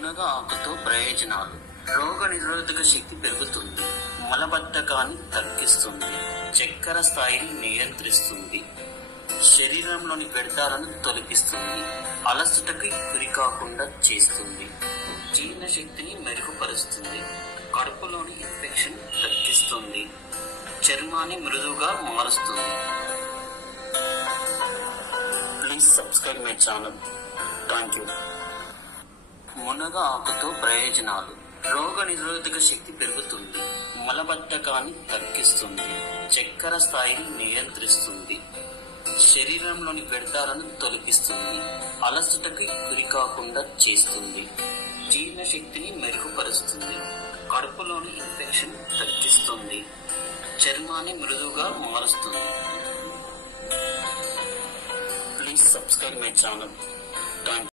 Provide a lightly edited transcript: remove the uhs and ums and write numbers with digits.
మునగ ఆకుతో ప్రయోజనాలు. రోగ నిరోధక శక్తి పెరుగుతుంది, మలబద్ధకాన్ని తగ్గిస్తుంది, చక్కెర స్థాయిని నియంత్రిస్తుంది, శరీరంలోని వ్యర్థాలను తొలగిస్తుంది, అలసటకి గురికాకుండా చేస్తుంది, జీర్ణశక్తిని మెరుగుపరుస్తుంది, కడుపులోని ఇన్ఫెక్షన్ తగ్గిస్తుంది, చర్మాన్ని మృదువుగా మారుస్తుంది. Please subscribe my channel. Thank you. మునగ ఆకుతో ప్రయోజనాలు. రోగ నిరోధక శక్తి పెరుగుతుంది, మలబద్ధకాన్ని తగ్గిస్తుంది, చక్కెర స్థాయిని నియంత్రిస్తుంది, శరీరంలోని వ్యర్థాలను తొలగిస్తుంది, అలసటకి గురికాకుండా చేస్తుంది, జీర్ణశక్తిని మెరుగుపరుస్తుంది, కడుపులోని ఇన్ఫెక్షన్ తగ్గిస్తుంది, చర్మాన్ని మృదువుగా మారుస్తుంది. Please subscribe my channel. Thank you.